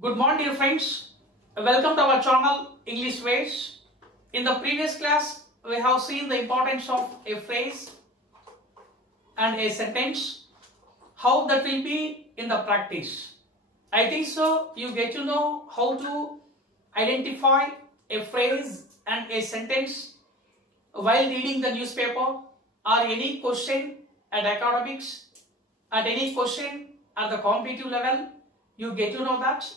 Good morning, dear friends. Welcome to our channel englishwayz. In the previous class, we have seen the importance of a phrase and a sentence, how that will be in the practice. I think so you get to know how to identify a phrase and a sentence while reading the newspaper or any question at academics, at any question at the competitive level. You get to know that.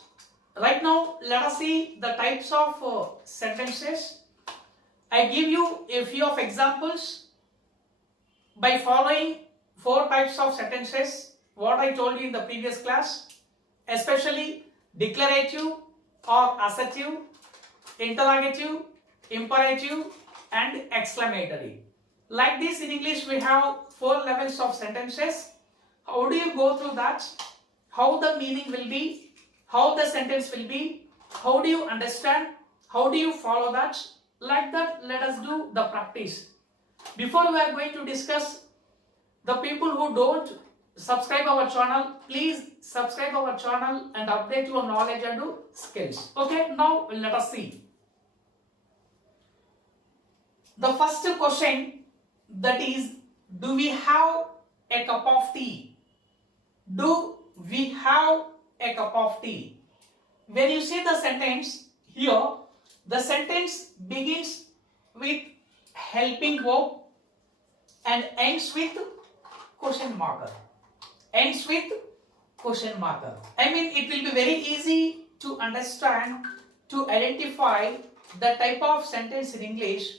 Right now, let us see the types of sentences. I give you a few of examples by following 4 types of sentences, what I told you in the previous class, especially declarative or assertive, interrogative, imperative, and exclamatory. Like this, in English, we have 4 levels of sentences. How do you go through that? How the meaning will be? How the sentence will be, how do you understand, how do you follow that? Like that, let us do the practice. Before we are going to discuss, the people who don't subscribe our channel, please subscribe our channel and update your knowledge and skills. Okay, now let us see. The first question, that is, do we have a cup of tea? Do we have a cup of tea? When you see the sentence here, the sentence begins with helping verb and ends with question marker. Ends with question marker. I mean, it will be very easy to understand, to identify the type of sentence in English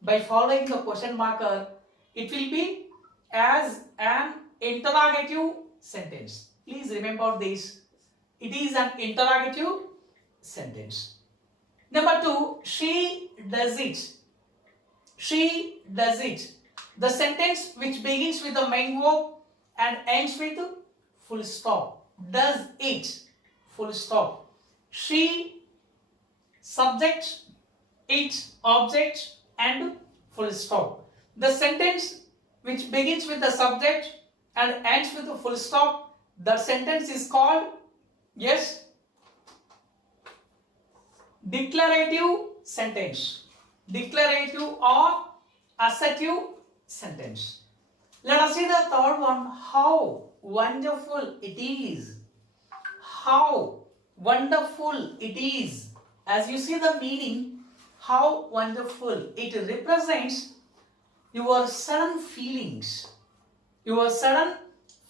by following the question marker. It will be as an interrogative sentence. Please remember this. It is an interrogative sentence. Number 2, she does it. She does it. The sentence which begins with the main verb and ends with full stop. Does it. Full stop. She, subject, it, object, and full stop. The sentence which begins with the subject and ends with a full stop, the sentence is called, yes, declarative sentence. Declarative or assertive sentence. Let us see the third one. How wonderful it is. How wonderful it is. As you see the meaning, how wonderful. It represents your sudden feelings. Your sudden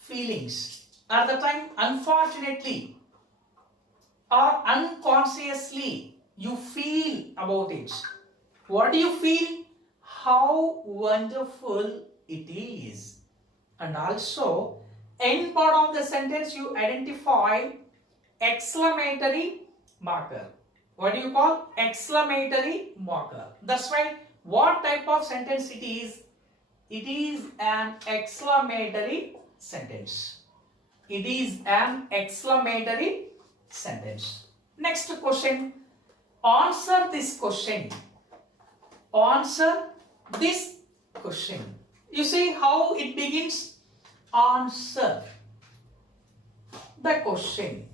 feelings. At the time, unfortunately or unconsciously, you feel about it. What do you feel? How wonderful it is. And also, end part of the sentence, you identify exclamatory marker. What do you call? Exclamatory marker. That's why, what type of sentence it is? It is an exclamatory sentence. It is an exclamatory sentence. Next question. Answer this question. Answer this question. You see how it begins? Answer the question.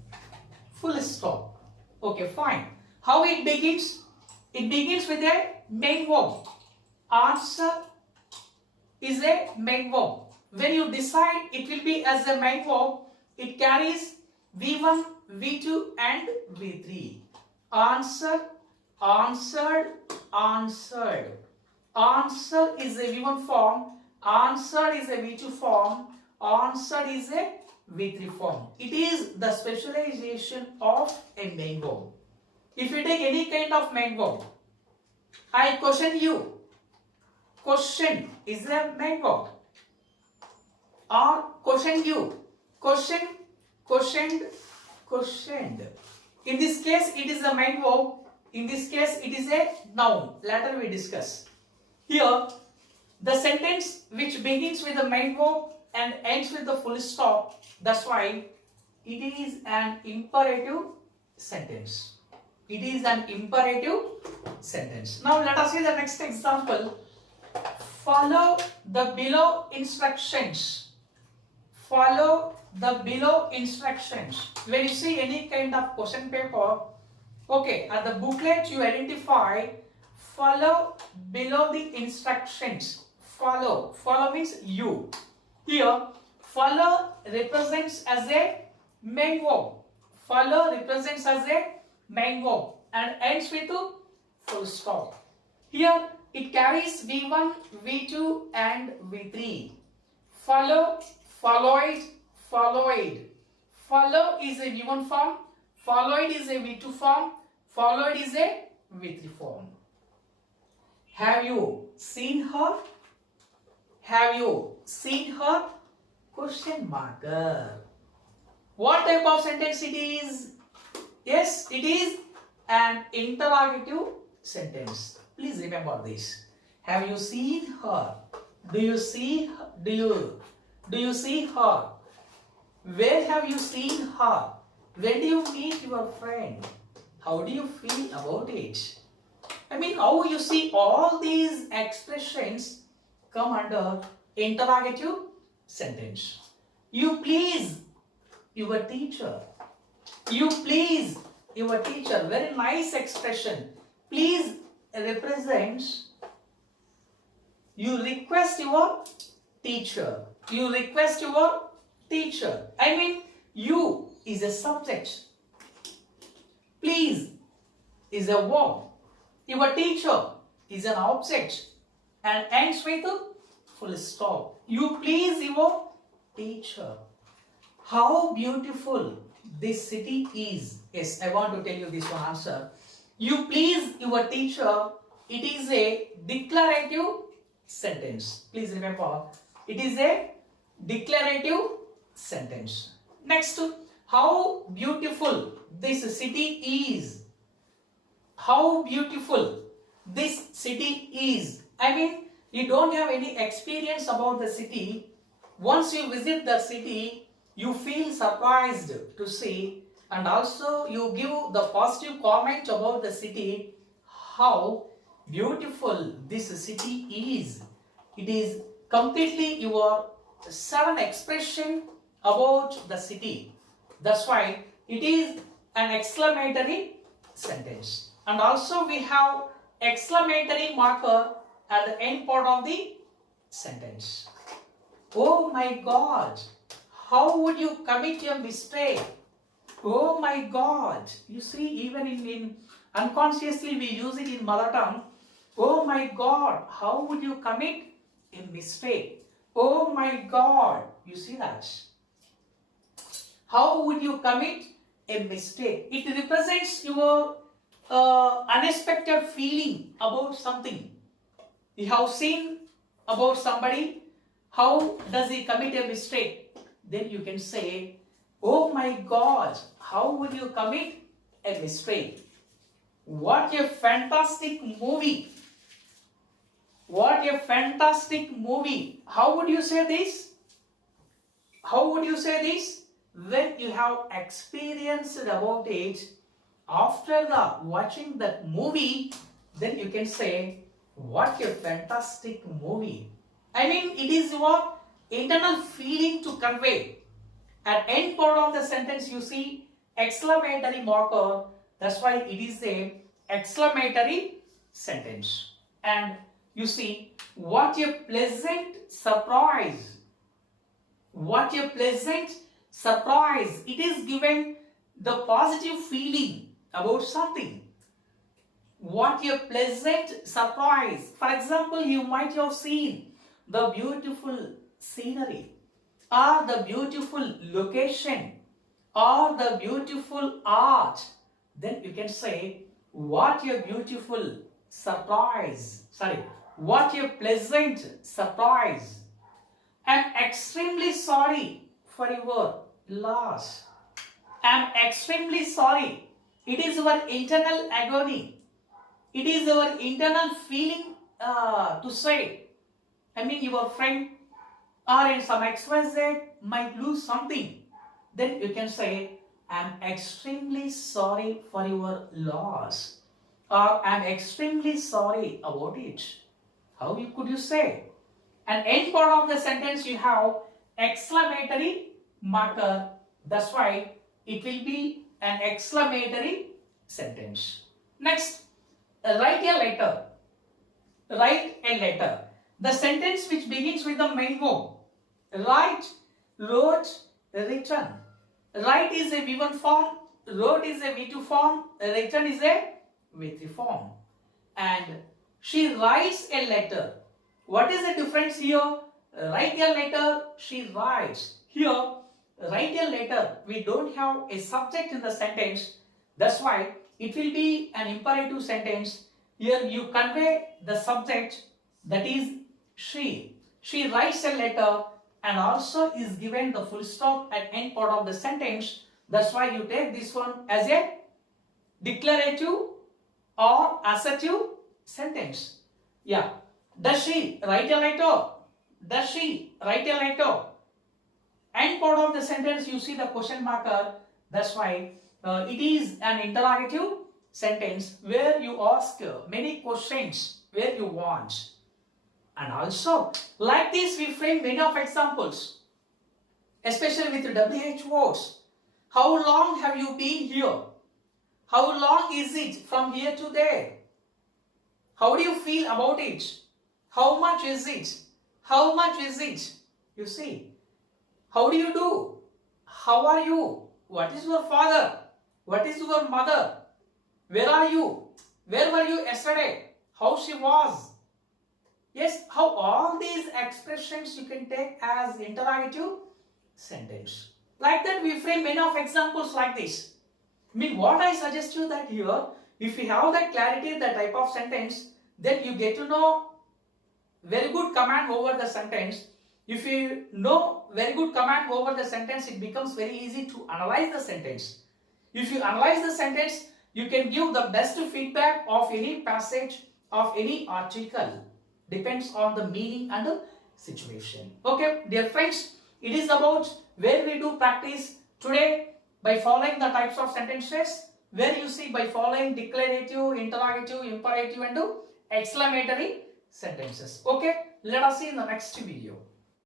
Full stop. Okay, fine. How it begins? It begins with a main verb. Answer is a main verb. When you decide it will be as a main verb, it carries V1, V2 and V3. Answer, answered, answered. Answer is a V1 form. Answered is a V2 form. Answered is a V3 form. It is the specialization of a main verb. If you take any kind of main verb, I question you. Question is a main verb. Or question you. Question, questioned, questioned. In this case, it is a main verb. In this case, it is a noun. Later we discuss. Here, the sentence which begins with the main verb and ends with the full stop. That's why it is an imperative sentence. It is an imperative sentence. Now let us see the next example. Follow the below instructions. follow the below instructions. When you see any kind of question paper, okay, at the booklet you identify follow below the instructions. Follow means you. Here, follow represents as a main verb. Follow represents as a main verb and ends with a full stop. Here, it carries V1, V2 and V3. Follow, followed, followed. Follow is a V1 form, followed is a V2 form, followed is a V3 form. Have you seen her? Have you seen her? Question marker. What type of sentence it is? Yes, it is an interrogative sentence. Please remember this. Have you seen her? Do you see? Do you see her? Where have you seen her? When do you meet your friend? How do you feel about it? I mean, how you see all these expressions come under interrogative sentence. You please your teacher. You please your teacher. Very nice expression. Please represents you request your teacher. You request your teacher. I mean, you is a subject. Please is a verb. Your teacher is an object and ends with a full stop. You please your teacher. How beautiful this city is. Yes, I want to tell you this one answer. You please your teacher. It is a declarative sentence. Please remember, it is a declarative sentence. Next, how beautiful this city is. How beautiful this city is. I mean, you don't have any experience about the city. Once you visit the city, you feel surprised to see, and also you give the positive comment about the city. How beautiful this city is. It is completely your sudden expression about the city. That's why it is an exclamatory sentence. And also we have exclamatory marker at the end part of the sentence. Oh my God, how would you commit a mistake? Oh my God. You see, even in unconsciously we use it in mother tongue. Oh my God, how would you commit a mistake? Oh my God. You see that? How would you commit a mistake? It represents your unexpected feeling about something. You have seen about somebody. How does he commit a mistake? Then you can say, oh my God, how would you commit a mistake? What a fantastic movie. What a fantastic movie. How would you say this? How would you say this? When you have experienced about it, after watching that movie, then you can say, what a fantastic movie. I mean, it is your internal feeling to convey. At end part of the sentence, you see exclamatory marker. That's why it is a exclamatory sentence. And you see, what a pleasant surprise. What a pleasant surprise. It is given the positive feeling about something. What a pleasant surprise. For example, you might have seen the beautiful scenery, or the beautiful location, or the beautiful art. Then you can say, what a beautiful surprise. What a pleasant surprise. I'm extremely sorry for your loss. I'm extremely sorry. It is our internal agony. It is our internal feeling to say. I mean, your friend or in some XYZ might lose something. Then you can say, I'm extremely sorry for your loss. Or I'm extremely sorry about it. How could you say? And end part of the sentence you have exclamatory marker. That's why it will be an exclamatory sentence. Next, write a letter. Write a letter. The sentence which begins with the main verb. Write, wrote, written. Write is a V1 form, wrote is a V2 form, written is a V3 form. And she writes a letter. What is the difference here? Write a letter, she writes. Here, write a letter, we don't have a subject in the sentence. That's why it will be an imperative sentence. Here you convey the subject, that is she. She writes a letter and also is given the full stop at end part of the sentence. That's why you take this one as a declarative or assertive sentence. Yeah. Does she write a letter? Does she write a letter? End part of the sentence you see the question marker. That's why it is an interrogative sentence where you ask many questions where you want. And also, like this we frame many of examples, especially with WH words. How long have you been here? How long is it from here to there? How do you feel about it? How much is it? How much is it? You see. How do you do? How are you? What is your father? What is your mother? Where are you? Where were you yesterday? How she was? Yes, how all these expressions you can take as interrogative sentence. Like that we frame many of examples like this. I mean, what I suggest you that here, if you have that clarity, the type of sentence, then you get to know very good command over the sentence. If you know very good command over the sentence, it becomes very easy to analyze the sentence. If you analyze the sentence, you can give the best feedback of any passage, of any article. Depends on the meaning and the situation. Okay, dear friends, it is about where we do practice today by following the types of sentences, where you see by following declarative, interrogative, imperative and exclamatory sentences. Okay, let us see in the next video.